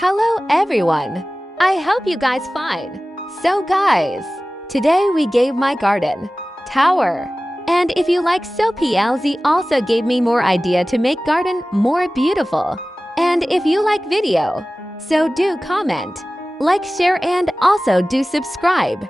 Hello everyone! I hope you guys fine. So guys, today we gave my garden tower. And if you like Soapy Alzy also gave me more idea to make garden more beautiful. And if you like video, so do comment, like, share and also do subscribe.